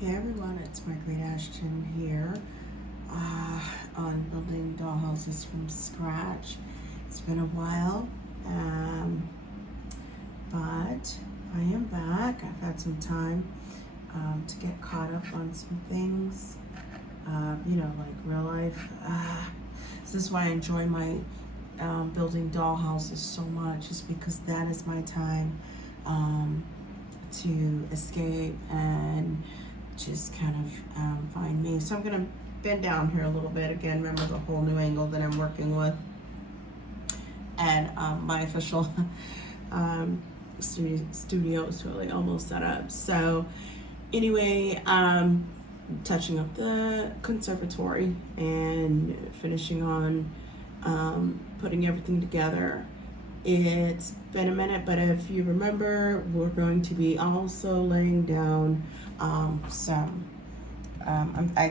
Hey everyone, it's Marguerite Ashton here on building dollhouses from scratch. It's been a while, but I am back. I've had some time to get caught up on some things, like real life. This is why I enjoy my building dollhouses so much, is because that is my time to escape and just kind of find me. So I'm gonna bend down here a little bit again. Remember the whole new angle that I'm working with, and my official studio is totally almost set up. So anyway, touching up the conservatory and finishing on putting everything together. It's been a minute, but if you remember, we're going to be also laying down some. I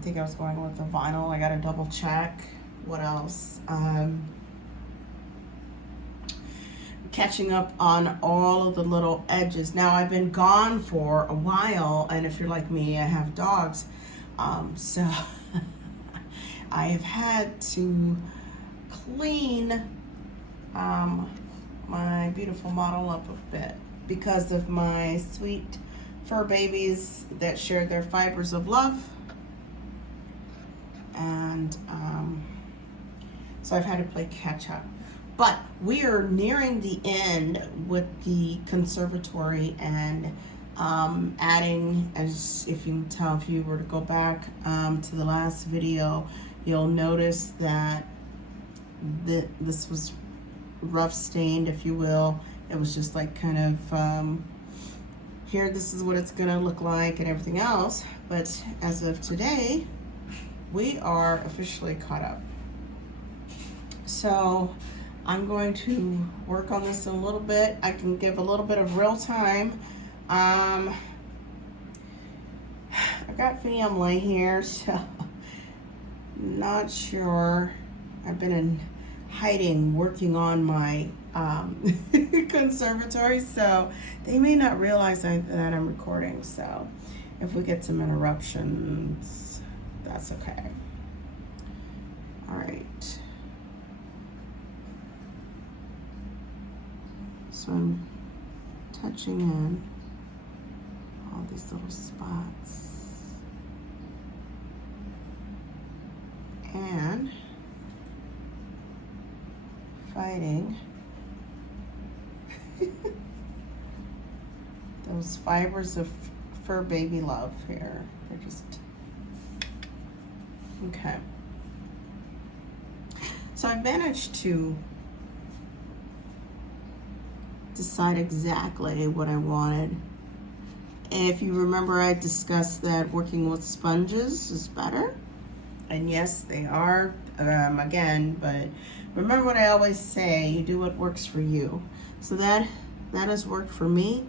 think I was going with the vinyl. I got to double check. What else? Catching up on all of the little edges. Now I've been gone for a while, and if you're like me, I have dogs, so I have had to clean my beautiful model up a bit because of my sweet fur babies that shared their fibers of love, and so I've had to play catch up. But we are nearing the end with the conservatory, and adding, as if you can tell, if you were to go back to the last video, you'll notice that this was rough stained, if you will. It was just like kind of here, this is what it's gonna look like and everything else. But as of today, we are officially caught up. So I'm going to work on this in a little bit. I can give a little bit of real time. I got family here, so not sure. I've been in hiding working on my conservatory, so they may not realize that I'm recording. So if we get some interruptions, that's okay. All right. So I'm touching in all these little spots, and fighting those fibers of fur baby love here. They're just okay. So I've managed to decide exactly what I wanted. If you remember, I discussed that working with sponges is better, and yes, they are again, but remember what I always say, you do what works for you. So that has worked for me.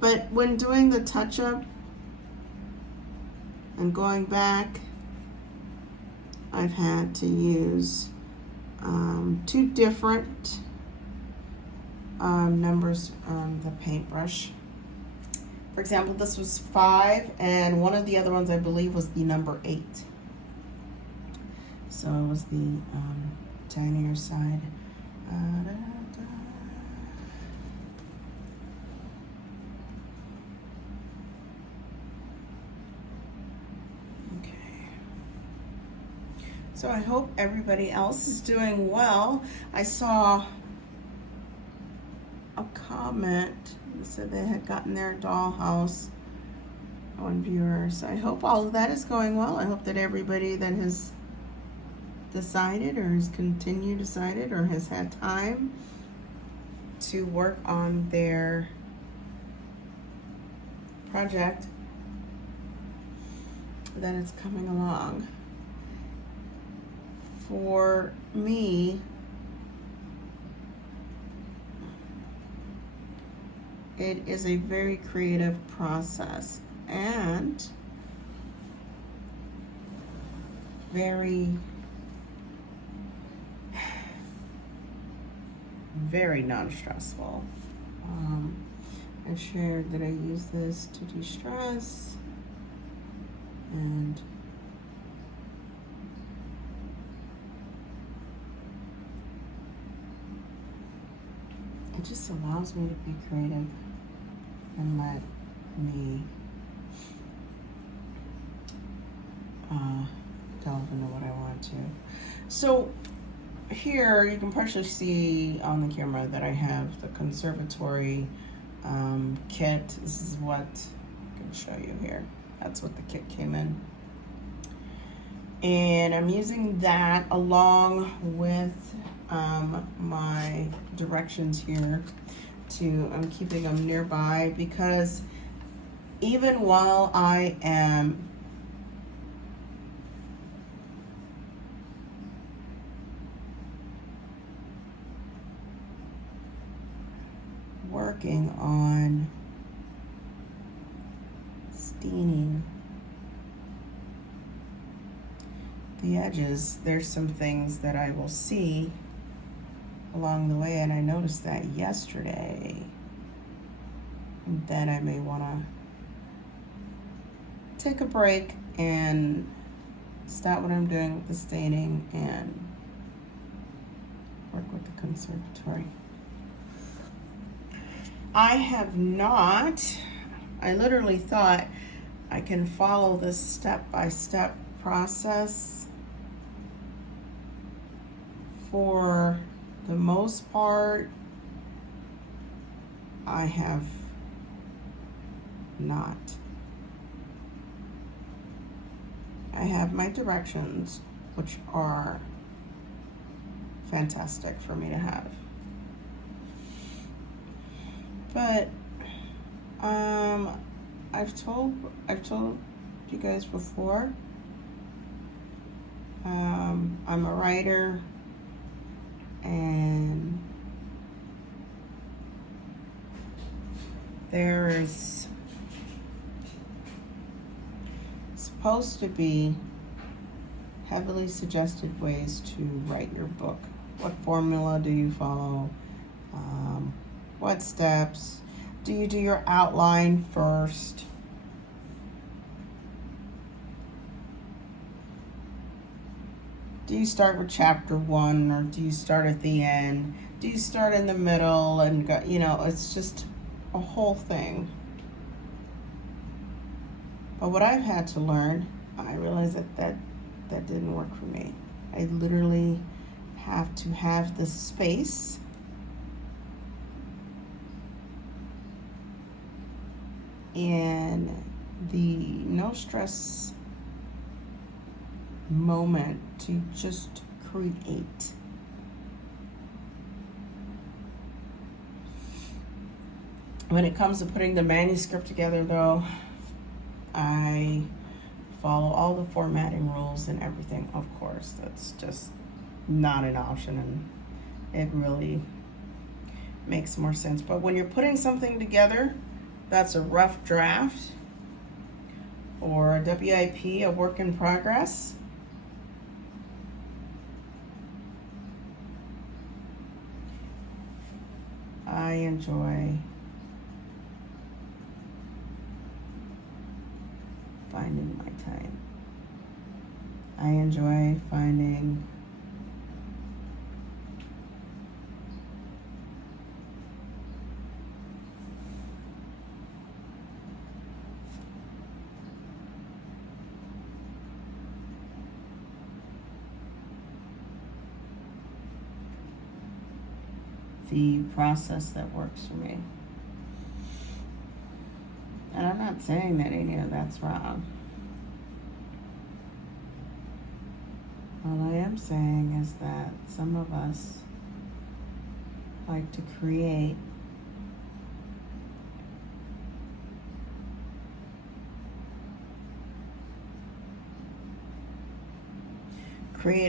But when doing the touch-up and going back, I've had to use two different numbers on the paintbrush. For example, this was 5, and one of the other ones I believe was the number 8. So it was the tinier side. Okay. So I hope everybody else is doing well. I saw a comment that said they had gotten their dollhouse, one viewer. So I hope all of that is going well. I hope that everybody that has decided or has decided or has had time to work on their project, that it's coming along. For me, it is a very creative process and very very non-stressful. I shared that I use this to de-stress, and it just allows me to be creative and let me delve into what I want to. So here you can partially see on the camera that I have the Conservatory kit. This is what I can show you here. That's what the kit came in. And I'm using that along with my directions here I'm keeping them nearby, because even while I am working on staining the edges, there's some things that I will see along the way, and I noticed that yesterday, and then I may want to take a break and stop what I'm doing with the staining and work with the Conservatory. I have not, I literally thought I can follow this step-by-step process. For the most part, I have not. I have my directions, which are fantastic for me to have. But I've told you guys before, I'm a writer, and there's supposed to be heavily suggested ways to write your book. What formula do you follow? What steps? Do you do your outline first? Do you start with chapter 1, or do you start at the end? Do you start in the middle and go, it's just a whole thing. But what I've had to learn, I realized that didn't work for me. I literally have to have the space and the no stress moment to just create. When it comes to putting the manuscript together, though, I follow all the formatting rules and everything. Of course, that's just not an option, and it really makes more sense. But when you're putting something together that's a rough draft, or a WIP, a work in progress, I enjoy finding my time. I enjoy finding the process that works for me. And I'm not saying that any of that's wrong. All I am saying is that some of us like to create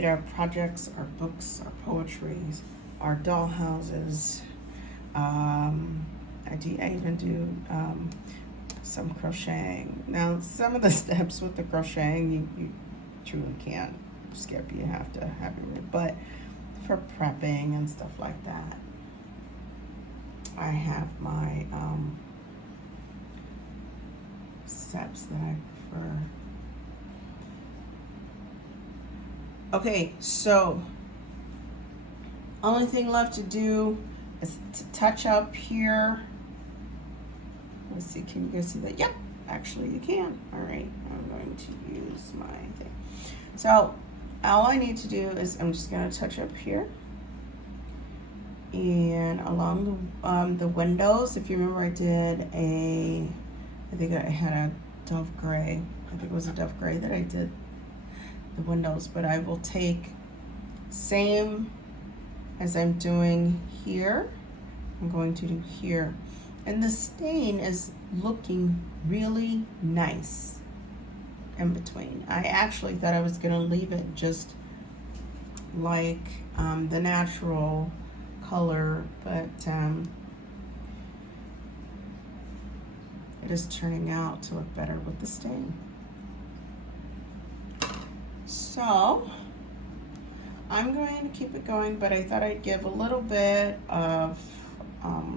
our projects, our books, our poetries, our dollhouses. I even do some crocheting. Now, some of the steps with the crocheting you truly can't skip. You have to have it. But for prepping and stuff like that, I have my steps that I prefer. Okay, so only thing left to do is to touch up here. Let's see, can you guys see that? Yep, actually you can. All right, I'm going to use my thing. So all I need to do is I'm just gonna touch up here and along the windows. If you remember, I think I had a dove gray. I think it was a dove gray that I did the windows, but I will take same as I'm doing here, I'm going to do here. And the stain is looking really nice in between. I actually thought I was gonna leave it just like the natural color, but it is turning out to look better with the stain. So I'm going to keep it going, but I thought I'd give a little bit of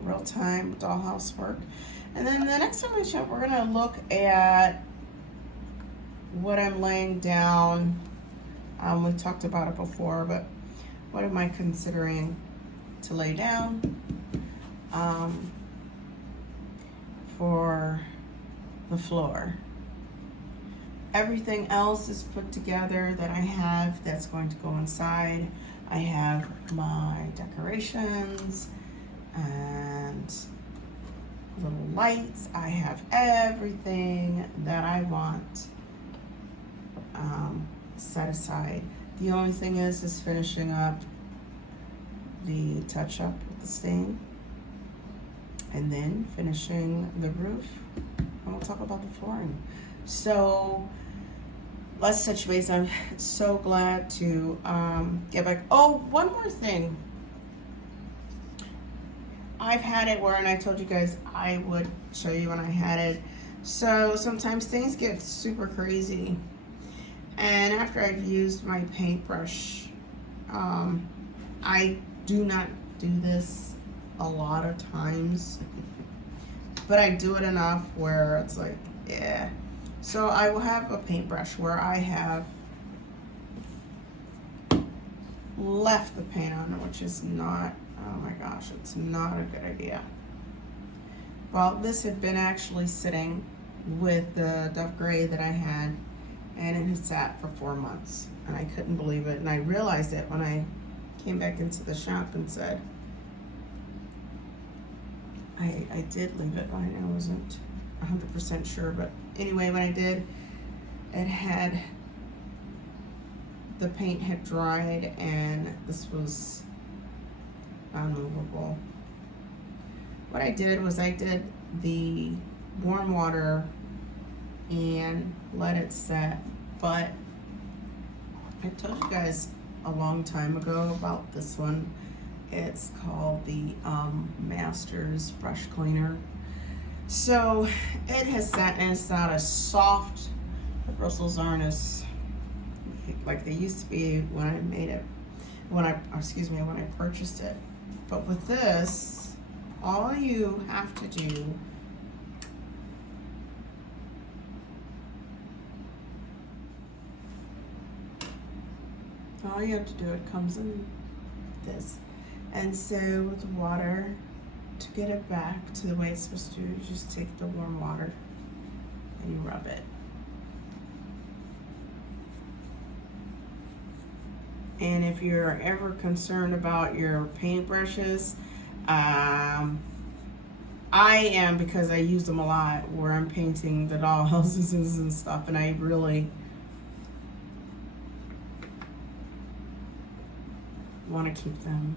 real-time dollhouse work. And then the next time we're gonna look at what I'm laying down. We talked about it before, but what am I considering to lay down for the floor? Everything else is put together that I have that's going to go inside. I have my decorations and little lights. I have everything that I want set aside. The only thing is finishing up the touch up with the stain and then finishing the roof, and we'll talk about the flooring. So let's touch base. I'm so glad to get back. Oh, one more thing. I've had it where, and I told you guys I would show you when I had it. So sometimes things get super crazy. And after I've used my paintbrush, I do not do this a lot of times, but I do it enough where it's like, yeah. So I will have a paintbrush where I have left the paint on, which is not, oh my gosh, it's not a good idea. Well, this had been actually sitting with the Dove Gray that I had, and it had sat for 4 months, and I couldn't believe it. And I realized it when I came back into the shop and said, I did leave it. I wasn't 100% sure, but anyway, when I did, it had, the paint had dried, and this was unmovable. What I did was I did the warm water and let it set, but I told you guys a long time ago about this one. It's called the Masters brush cleaner. So it has sat, and it's not as soft. The bristles aren't as like they used to be when I made it, when I purchased it. But with this, all you have to do it comes in this. And so with water, to get it back to the way it's supposed to, you just take the warm water and you rub it. And if you're ever concerned about your paintbrushes, I am, because I use them a lot where I'm painting the dollhouses and stuff, and I really want to keep them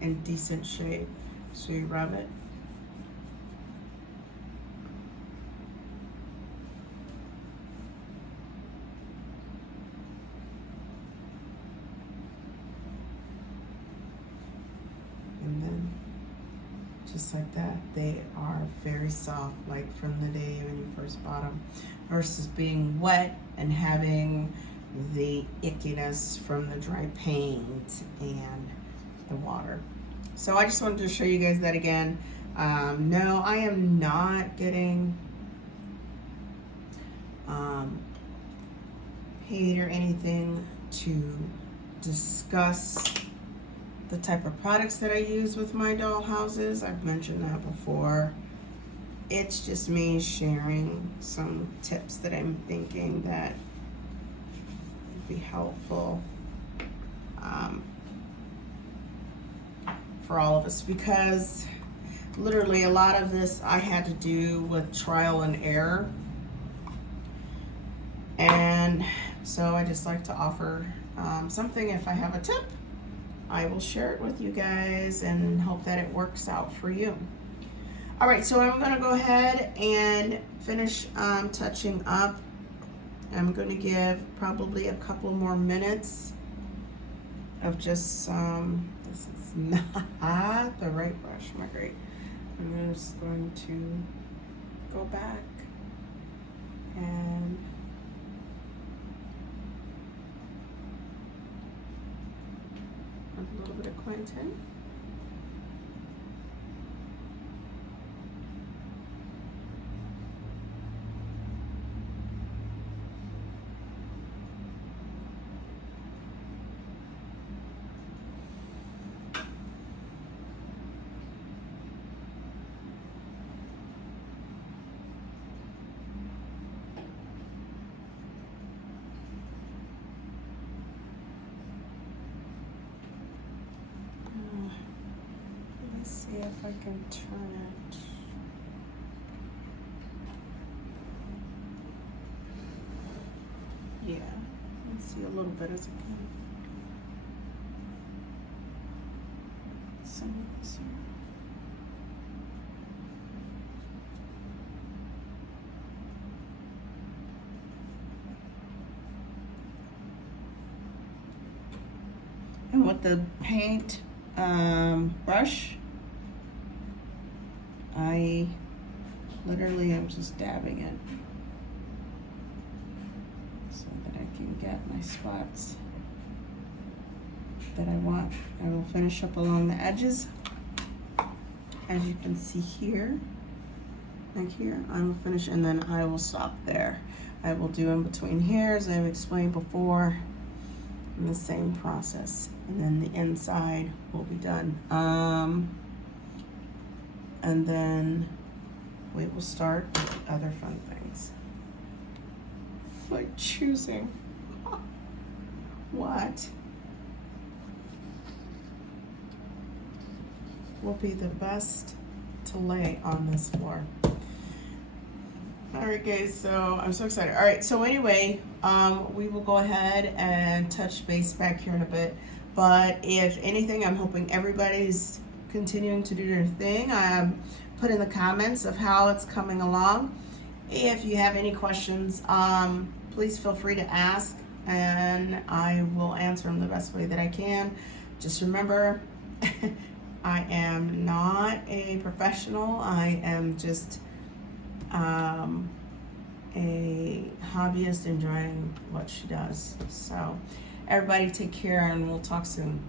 in decent shape. So you rub it. And then just like that, they are very soft, like from the day when you first bought them, versus being wet and having the ickiness from the dry paint and the water. So I just wanted to show you guys that again. No, I am not getting paid or anything to discuss the type of products that I use with my dollhouses. I've mentioned that before. It's just me sharing some tips that I'm thinking that would be helpful for all of us, because literally a lot of this I had to do with trial and error. And so I just like to offer something. If I have a tip, I will share it with you guys and hope that it works out for you. All right, so I'm gonna go ahead and finish touching up. I'm gonna give probably a couple more minutes of just this is not the right brush, Marguerite. I'm just going to go back and a little bit of Quentin. See if I can turn it. Yeah, let's see a little bit as I can. Some of this here. And with the paint brush, I literally am just dabbing it so that I can get my spots that I want. I will finish up along the edges, as you can see here, like here. I will finish and then I will stop there. I will do in between here, as I've explained before, in the same process, and then the inside will be done. And then we will start with other fun things, like choosing what will be the best to lay on this floor. All right, guys, so I'm so excited. All right, so anyway, we will go ahead and touch base back here in a bit. But if anything, I'm hoping everybody's continuing to do their thing. Put in the comments of how it's coming along. If you have any questions, please feel free to ask, and I will answer them the best way that I can. Just remember, I am not a professional. I am just a hobbyist enjoying what she does. So everybody take care, and we'll talk soon.